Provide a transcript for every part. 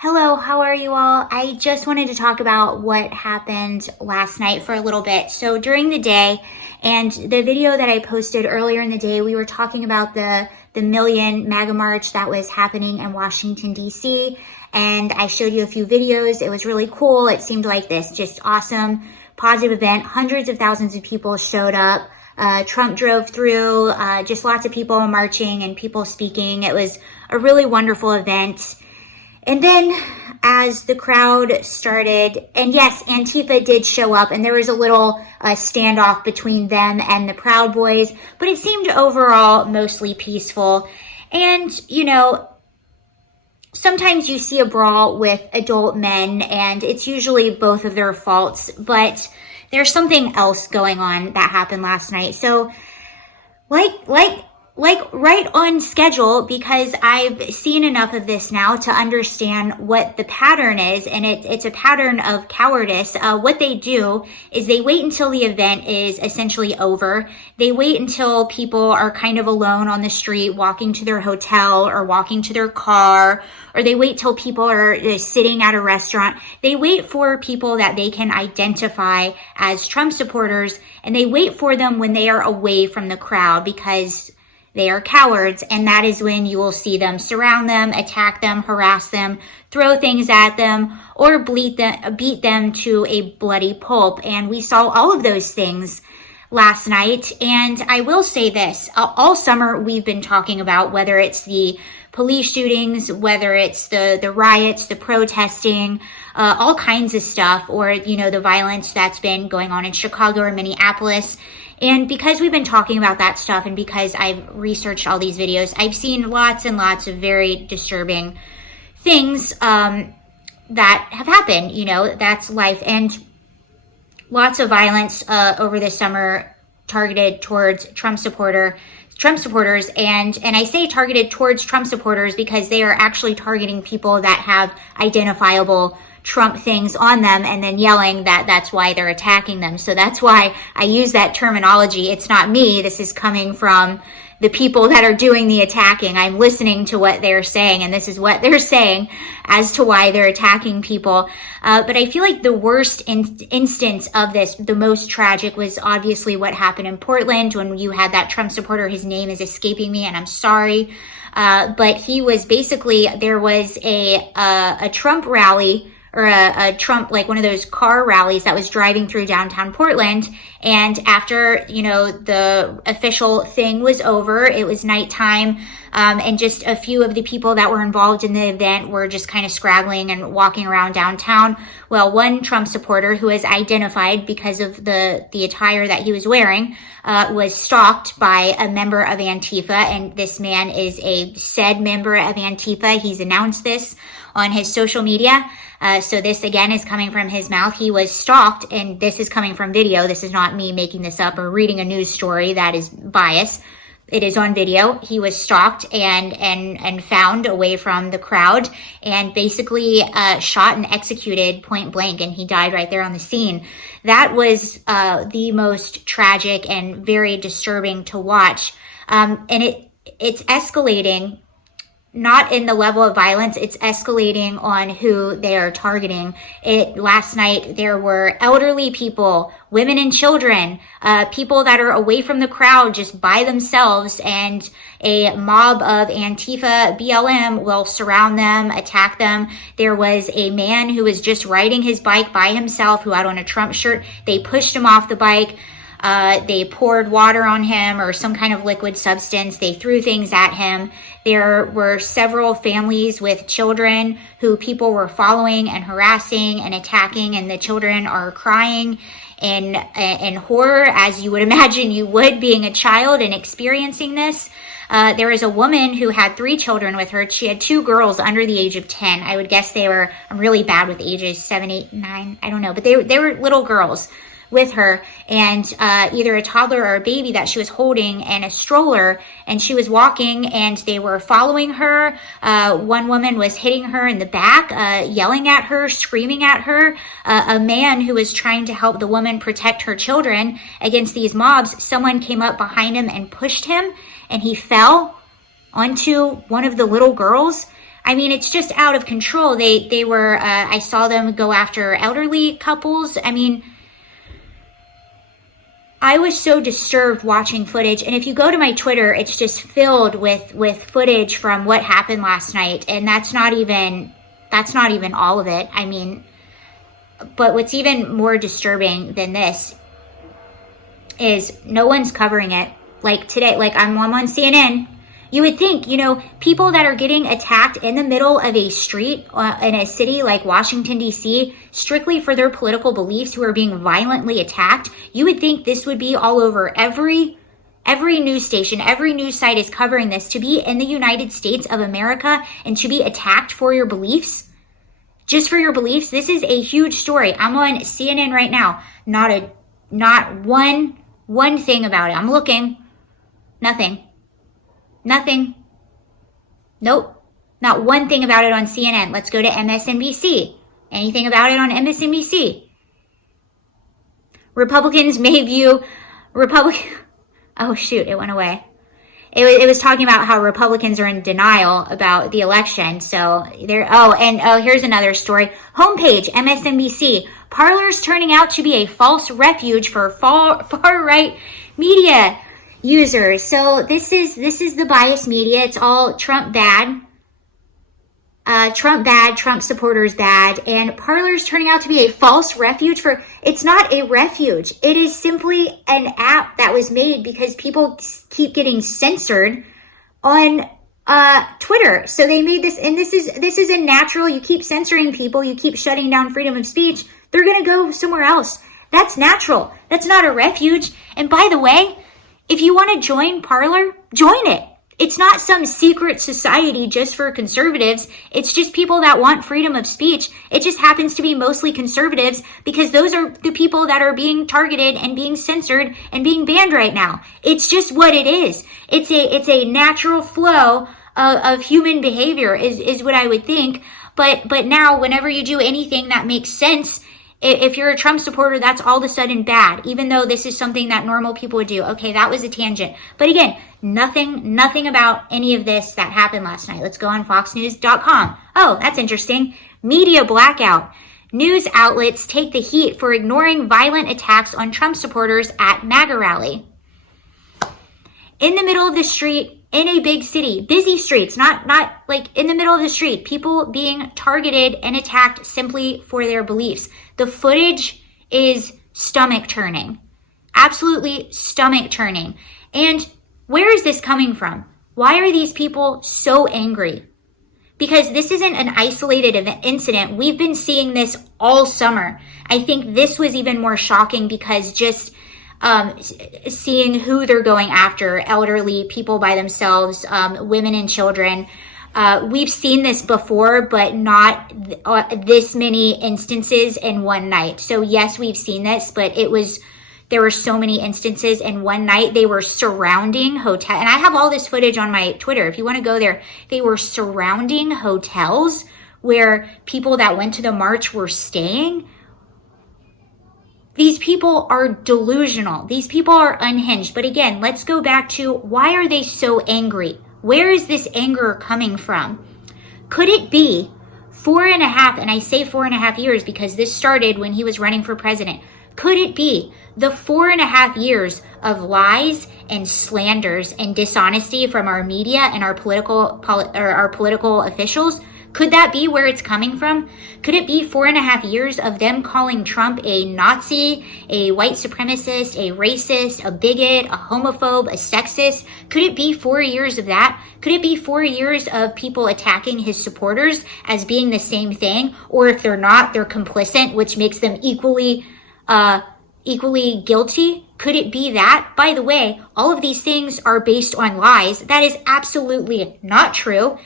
Hello, how are you all? I just wanted to talk about what happened last night for a little bit. So during the day, and the video that I posted earlier in the day, we were talking about the Million MAGA March that was happening in Washington, D.C., and I showed you a few videos. It was really cool. It seemed like this just awesome, positive event. Hundreds of thousands of people showed up. Trump drove through, just lots of people marching and people speaking. It was a really wonderful event. And then as the crowd started, and yes, Antifa did show up, and there was a little standoff between them and the Proud Boys, but it seemed overall mostly peaceful. And, you know, sometimes you see a brawl with adult men, and it's usually both of their faults, but there's something else going on that happened last night. So, like right on schedule, because I've seen enough of this now to understand what the pattern is, and it's a pattern of cowardice. What they do is they wait until the event is essentially over. They wait until people are kind of alone on the street, walking to their hotel or walking to their car, or they wait till people are sitting at a restaurant. They wait for people that they can identify as Trump supporters, and they wait for them when they are away from the crowd, because they are cowards, and that is when you will see them surround them, attack them, harass them, throw things at them, or beat them to a bloody pulp. And we saw all of those things last night. And I will say this, all summer we've been talking about whether it's the police shootings, whether it's the riots, the protesting, all kinds of stuff, or, you know, the violence that's been going on in Chicago or Minneapolis. And because we've been talking about that stuff, and because I've researched all these videos, I've seen lots and lots of very disturbing things that have happened. You know, that's life. And lots of violence over the summer targeted towards Trump supporters. And I say targeted towards Trump supporters because they are actually targeting people that have identifiable Trump things on them, and then yelling that that's why they're attacking them. So that's why I use that terminology. It's not me. This is coming from the people that are doing the attacking. I'm listening to what they're saying, and this is what they're saying as to why they're attacking people. But I feel like the worst instance of this, the most tragic, was obviously what happened in Portland when you had that Trump supporter. His name is escaping me, and I'm sorry. But he was basically, there was a Trump rally, or a Trump, like one of those car rallies that was driving through downtown Portland. And after, you know, the official thing was over, it was nighttime, and just a few of the people that were involved in the event were just kind of scraggling and walking around downtown. Well, one Trump supporter, who is identified because of the attire that he was wearing, was stalked by a member of Antifa, and this man is a said member of Antifa. He's announced this on his social media. So this, again, is coming from his mouth. He was stalked, and this is coming from video. This is not me making this up or reading a news story that is biased. It is on video. He was stalked and found away from the crowd, and basically shot and executed point blank, and he died right there on the scene. That was the most tragic and very disturbing to watch. And it's escalating. Not in the level of violence, it's escalating on who they are targeting. Last night, there were elderly people, women and children, people that are away from the crowd just by themselves, and a mob of Antifa BLM will surround them, attack them. There was a man who was just riding his bike by himself who had on a Trump shirt. They pushed him off the bike. They poured water on him or some kind of liquid substance. They threw things at him. There were several families with children who people were following and harassing and attacking, and the children are crying in horror, as you would imagine you would, being a child and experiencing this. There was a woman who had 3 children with her. She had 2 girls under the age of 10. I would guess they were, I'm really bad with ages, 7, 8, 9, I don't know, but they were little girls with her, and either a toddler or a baby that she was holding and a stroller, and she was walking, and they were following her. One woman was hitting her in the back, yelling at her, screaming at her. A man who was trying to help the woman protect her children against these mobs, someone came up behind him and pushed him, and he fell onto one of the little girls. I mean, it's just out of control. They were, I saw them go after elderly couples. I mean, I was so disturbed watching footage. And if you go to my Twitter, it's just filled with footage from what happened last night. And that's not even all of it. I mean, but what's even more disturbing than this is no one's covering it. Like today, like I'm on CNN. You would think, people that are getting attacked in the middle of a street in a city like Washington, D.C., strictly for their political beliefs, who are being violently attacked, you would think this would be all over every news station, every news site is covering this. To be in the United States of America and to be attacked for your beliefs, just for your beliefs, this is a huge story. I'm on CNN right now. Not one thing about it. I'm looking. Nothing. Nope. Not one thing about it on CNN. Let's go to MSNBC. Anything about it on MSNBC? Republicans may view oh shoot, it went away. It was talking about how Republicans are in denial about the election. So here's another story. Homepage, MSNBC. Parlors turning out to be a false refuge for far-right media users. So this is the biased media. It's all Trump bad. Trump supporters bad, and Parler's turning out to be a false refuge for, it's not a refuge. It is simply an app that was made because people keep getting censored on Twitter. So they made this, and this is a natural, you keep censoring people, you keep shutting down freedom of speech, they're going to go somewhere else. That's natural. That's not a refuge. And by the way, if you want to join Parler, join it. It's not some secret society just for conservatives. It's just people that want freedom of speech. It just happens to be mostly conservatives because those are the people that are being targeted and being censored and being banned right now. It's just what it is. It's a natural flow of human behavior is what I would think. But now whenever you do anything that makes sense, if you're a Trump supporter, that's all of a sudden bad, even though this is something that normal people would do. Okay, that was a tangent. But again, nothing about any of this that happened last night. Let's go on foxnews.com. Oh, that's interesting. Media blackout. News outlets take the heat for ignoring violent attacks on Trump supporters at MAGA rally. In the middle of the street, in a big city, busy streets, not like in the middle of the street, people being targeted and attacked simply for their beliefs. The footage is stomach turning, absolutely stomach turning. And where is this coming from? Why are these people so angry? Because this isn't an isolated incident. We've been seeing this all summer. I think this was even more shocking because just seeing who they're going after, elderly people by themselves, women and children. We've seen this before, but not this many instances in one night. So yes, we've seen this, but there were so many instances in one night. They were surrounding hotel, and I have all this footage on my Twitter. If you want to go there, they were surrounding hotels where people that went to the march were staying. These people are delusional. These people are unhinged. But again, let's go back to why are they so angry? Where is this anger coming from? Could it be 4.5, and I say 4.5 years because this started when he was running for president. Could it be the 4.5 years of lies and slanders and dishonesty from our media and our political officials? Could that be where it's coming from? Could it be 4.5 years of them calling Trump a Nazi, a white supremacist, a racist, a bigot, a homophobe, a sexist? Could it be 4 years of that? Could it be 4 years of people attacking his supporters as being the same thing? Or if they're not, they're complicit, which makes them equally guilty? Could it be that? By the way, all of these things are based on lies. That is absolutely not true.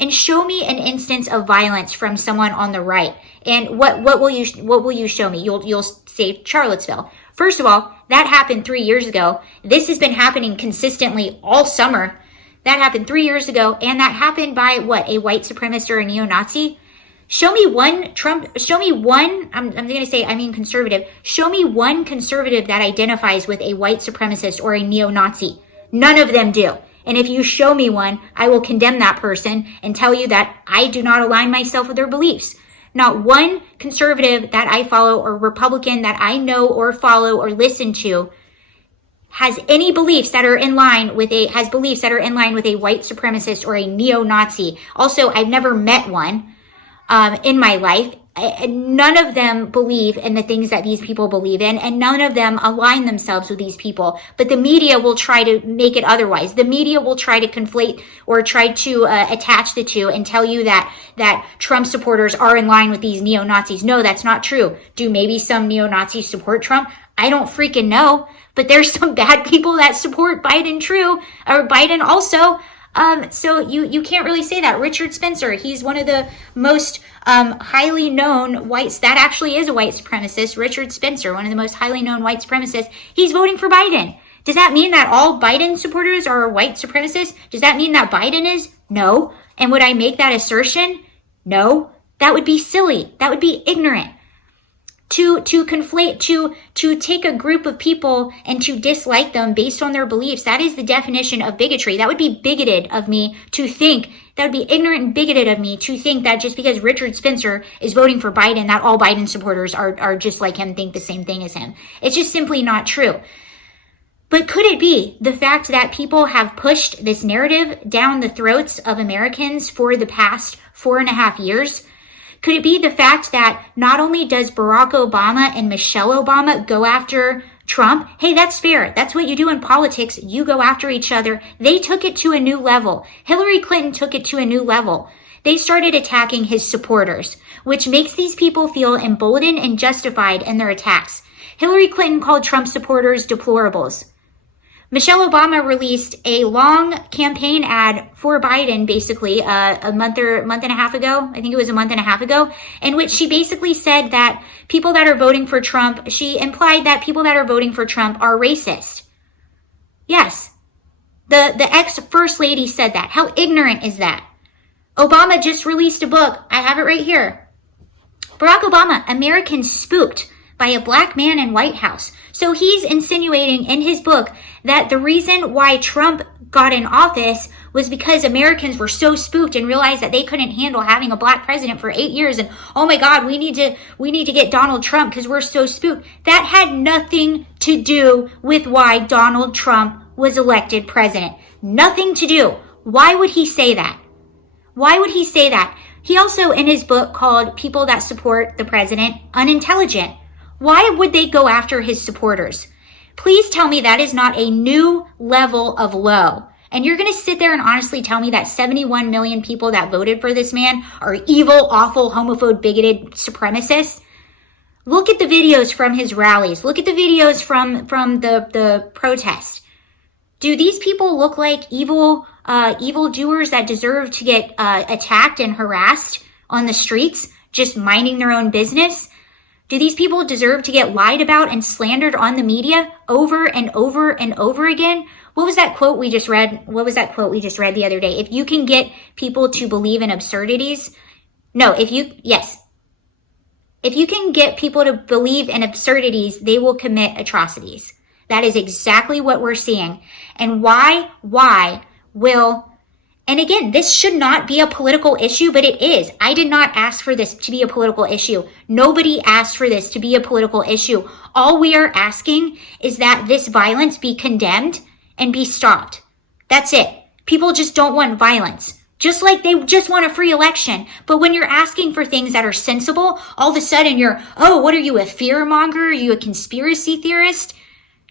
And show me an instance of violence from someone on the right. And what will you show me? You'll say Charlottesville. First of all, that happened 3 years ago. This has been happening consistently all summer. That happened 3 years ago, and that happened by what? A white supremacist or a neo-Nazi? Show me one I'm going to say, I mean conservative. Show me one conservative that identifies with a white supremacist or a neo-Nazi. None of them do. And if you show me one, I will condemn that person and tell you that I do not align myself with their beliefs. Not one conservative that I follow or Republican that I know or follow or listen to has any beliefs that are in line with a white supremacist or a neo-Nazi. Also, I've never met one in my life. None of them believe in the things that these people believe in, and none of them align themselves with these people. But the media will try to make it otherwise. The media will try to conflate or try to attach the two and tell you that Trump supporters are in line with these neo-Nazis. No, that's not true. Do maybe some neo-Nazis support Trump? I don't freaking know. But there's some bad people that support Biden Biden also. So you can't really say that. Richard Spencer, he's one of the most highly known whites. That actually is a white supremacist. Richard Spencer, one of the most highly known white supremacists. He's voting for Biden. Does that mean that all Biden supporters are white supremacists? Does that mean that Biden is? No. And would I make that assertion? No. That would be silly. That would be ignorant. To conflate, to take a group of people and to dislike them based on their beliefs, that is the definition of bigotry. That would be bigoted of me to think, that would be ignorant and bigoted of me to think that just because Richard Spencer is voting for Biden, that all Biden supporters are just like him, think the same thing as him. It's just simply not true. But could it be the fact that people have pushed this narrative down the throats of Americans for the past 4.5 years? Could it be the fact that not only does Barack Obama and Michelle Obama go after Trump? Hey, that's fair. That's what you do in politics. You go after each other. They took it to a new level. Hillary Clinton took it to a new level. They started attacking his supporters, which makes these people feel emboldened and justified in their attacks. Hillary Clinton called Trump supporters deplorables. Michelle Obama released a long campaign ad for Biden, basically, a month and a half ago. I think it was a month and a half ago, in which she basically said that people that are voting for Trump, she implied that people that are voting for Trump are racist. Yes. The ex-first lady said that. How ignorant is that? Obama just released a book. I have it right here. Barack Obama, Americans Spooked by a Black Man in White House. So he's insinuating in his book that the reason why Trump got in office was because Americans were so spooked and realized that they couldn't handle having a black president for 8 years. And oh my God, we need to get Donald Trump because we're so spooked. That had nothing to do with why Donald Trump was elected president. Nothing to do. Why would he say that? Why would he say that? He also in his book called people that support the president unintelligent. Why would they go after his supporters? Please tell me that is not a new level of low. And you're going to sit there and honestly tell me that 71 million people that voted for this man are evil, awful, homophobe, bigoted supremacists? Look at the videos from his rallies. Look at the videos from the protests. Do these people look like evil doers that deserve to get attacked and harassed on the streets, just minding their own business? Do these people deserve to get lied about and slandered on the media over and over and over again? What was that quote we just read? What was that quote we just read the other day? If you can get people to believe in absurdities, if you can get people to believe in absurdities, they will commit atrocities. That is exactly what we're seeing. And why will... And again, this should not be a political issue, but it is. I did not ask for this to be a political issue. Nobody asked for this to be a political issue. All we are asking is that this violence be condemned and be stopped. That's it. People just don't want violence. Just like they just want a free election. But when you're asking for things that are sensible, all of a sudden you're, what are you, a fear monger? Are you a conspiracy theorist?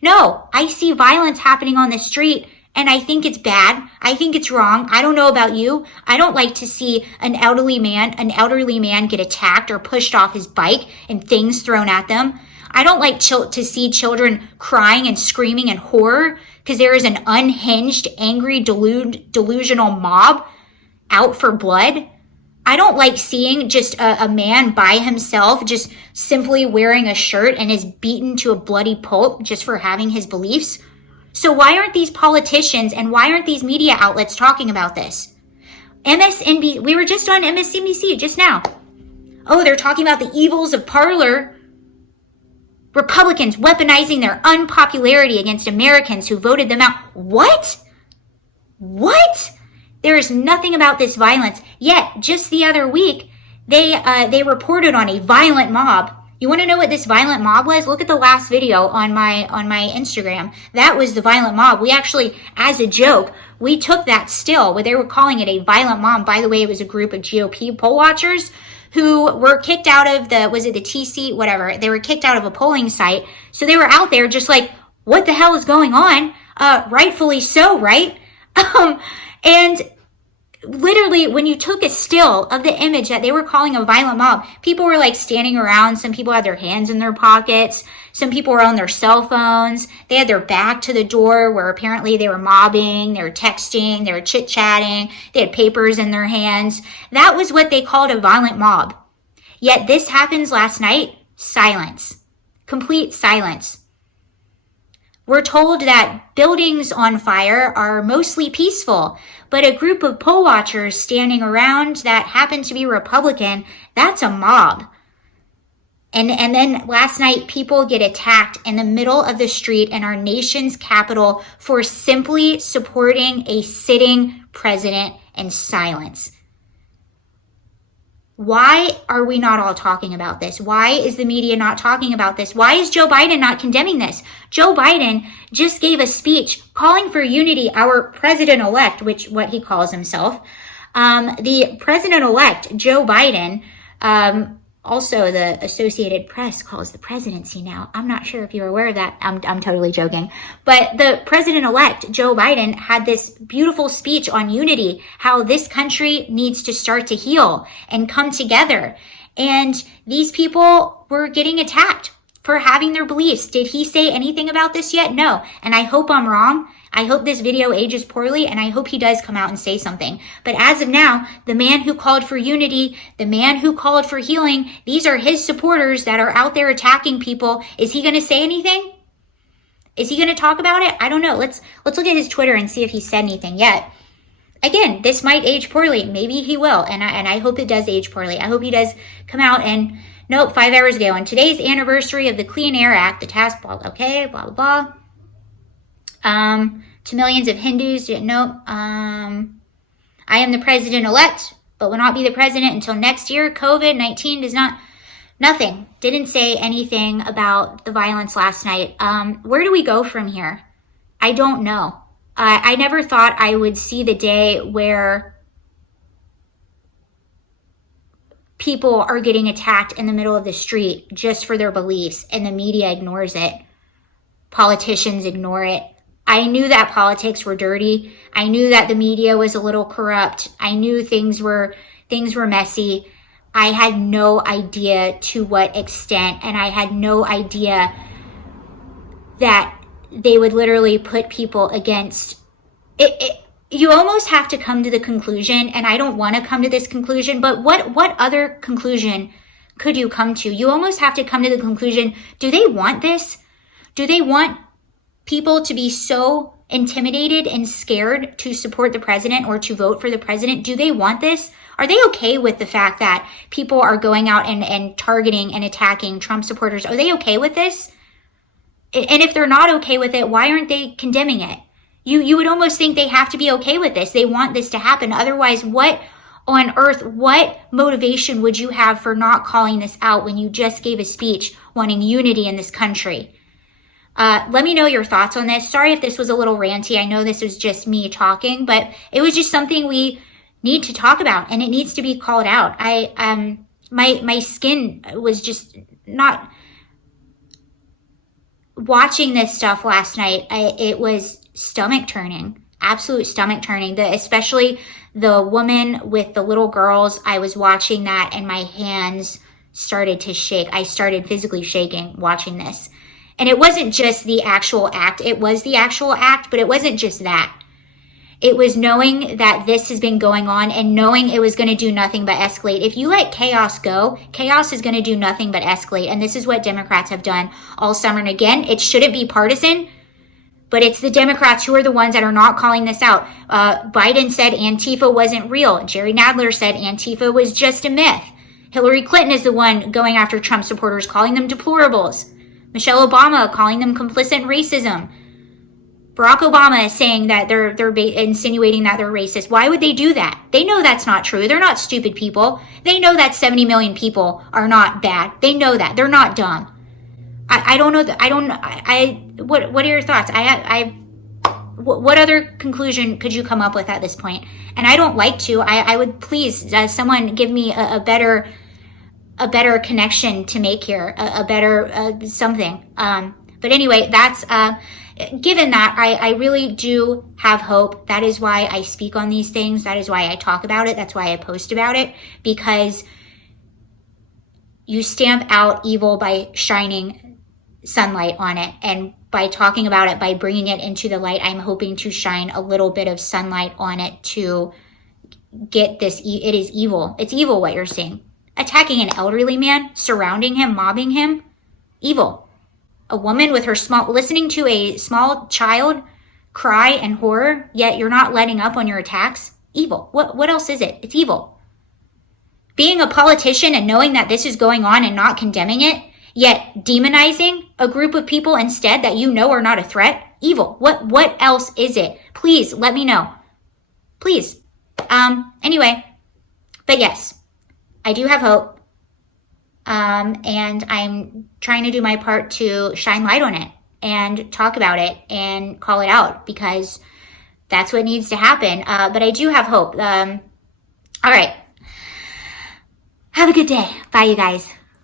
No, I see violence happening on the street. And I think it's bad. I think it's wrong. I don't know about you. I don't like to see an elderly man get attacked or pushed off his bike and things thrown at them. I don't like to see children crying and screaming in horror because there is an unhinged, angry, delusional mob out for blood. I don't like seeing just a man by himself just simply wearing a shirt and is beaten to a bloody pulp just for having his beliefs. So why aren't these politicians and why aren't these media outlets talking about this? MSNBC, we were just on MSNBC just now. They're talking about the evils of Parler. Republicans weaponizing their unpopularity against Americans who voted them out. What? What? There is nothing about this violence. Yet, just the other week, they reported on a violent mob. You want to know what this violent mob was? Look at the last video on my Instagram. That was the violent mob. We actually, as a joke, we took that still where they were calling it a violent mob. By the way, it was a group of GOP poll watchers who were kicked out of the TC, whatever. They were kicked out of a polling site. So they were out there just like, what the hell is going on? Rightfully so, right? And literally, when you took a still of the image that they were calling a violent mob, people were like standing around. Some people had their hands in their pockets. Some people were on their cell phones. They had their back to the door where apparently they were mobbing, they were texting, they were chit-chatting. They had papers in their hands. That was what they called a violent mob. Yet this happens last night. Silence. Complete silence. We're told that buildings on fire are mostly peaceful, but a group of poll watchers standing around that happen to be Republican, that's a mob. And then last night, people get attacked in the middle of the street in our nation's capital for simply supporting a sitting president in silence. Why are we not all talking about this? Why is the media not talking about this? Why is Joe Biden not condemning this? Joe Biden just gave a speech calling for unity, our president-elect, which what he calls himself. The president-elect, Joe Biden, also the Associated Press calls the presidency now. I'm not sure if you're aware of that. I'm totally joking. But the president-elect, Joe Biden, had this beautiful speech on unity, how this country needs to start to heal and come together. And these people were getting attacked for having their beliefs. Did he say anything about this yet? No. And I hope I'm wrong. I hope this video ages poorly, and I hope he does come out and say something. But as of now, the man who called for unity, the man who called for healing, these are his supporters that are out there attacking people. Is he going to say anything? Is he going to talk about it? I don't know. Let's look at his Twitter and see if he said anything yet. Again, this might age poorly. Maybe he will, and I hope it does age poorly. I hope he does come out and, nope, 5 hours ago, on today's anniversary of the Clean Air Act, the task, okay, blah, blah, blah. To millions of Hindus, no, I am the president-elect, but will not be the president until next year. COVID-19 does not, nothing. Didn't say anything about the violence last night. Where do we go from here? I don't know. I never thought I would see the day where people are getting attacked in the middle of the street just for their beliefs, and the media ignores it. Politicians ignore it. I knew that politics were dirty. I knew that the media was a little corrupt. I knew things were messy. I had no idea to what extent, and I had no idea that they would literally put people against it. You almost have to come to the conclusion, and I don't want to come to this conclusion, but what other conclusion could you come to? You almost have to come to the conclusion, do they want this? Do they want people to be so intimidated and scared to support the president or to vote for the president? Do they want this? Are they okay with the fact that people are going out and targeting and attacking Trump supporters? Are they okay with this? And if they're not okay with it, why aren't they condemning it? You would almost think they have to be okay with this. They want this to happen. Otherwise, what on earth, what motivation would you have for not calling this out when you just gave a speech wanting unity in this country? Let me know your thoughts on this. Sorry if this was a little ranty. I know this was just me talking, but it was just something we need to talk about, and it needs to be called out. My skin was just not watching this stuff last night. It was stomach turning, absolute stomach turning. Especially the woman with the little girls. I was watching that, and my hands started to shake. I started physically shaking watching this. And it wasn't just the actual act. It was the actual act, but it wasn't just that. It was knowing that this has been going on and knowing it was going to do nothing but escalate. If you let chaos go, chaos is going to do nothing but escalate. And this is what Democrats have done all summer. And again, it shouldn't be partisan, but it's the Democrats who are the ones that are not calling this out. Biden said Antifa wasn't real. Jerry Nadler said Antifa was just a myth. Hillary Clinton is the one going after Trump supporters, calling them deplorables. Michelle Obama calling them complicit in racism. Barack Obama is saying that they're insinuating that they're racist. Why would they do that? They know that's not true. They're not stupid people. They know that 70 million people are not bad. They know that. They're not dumb. I don't know. What are your thoughts? What other conclusion could you come up with at this point? And I don't like to. I would please someone give me a better connection to make here, a better something. But anyway, that's given that I really do have hope. That is why I speak on these things. That is why I talk about it. That's why I post about it, because you stamp out evil by shining sunlight on it, and by talking about it, by bringing it into the light, I'm hoping to shine a little bit of sunlight on it to get this. It is evil. It's evil what you're seeing. Attacking an elderly man, surrounding him, mobbing him, evil. A woman with her listening to a small child cry in horror, yet you're not letting up on your attacks, evil. What else is it? It's evil. Being a politician and knowing that this is going on and not condemning it, yet demonizing a group of people instead that you know are not a threat, evil. What else is it? Please let me know. Please. Anyway, but yes, I do have hope. And I'm trying to do my part to shine light on it and talk about it and call it out, because that's what needs to happen. But I do have hope. All right. Have a good day. Bye, you guys.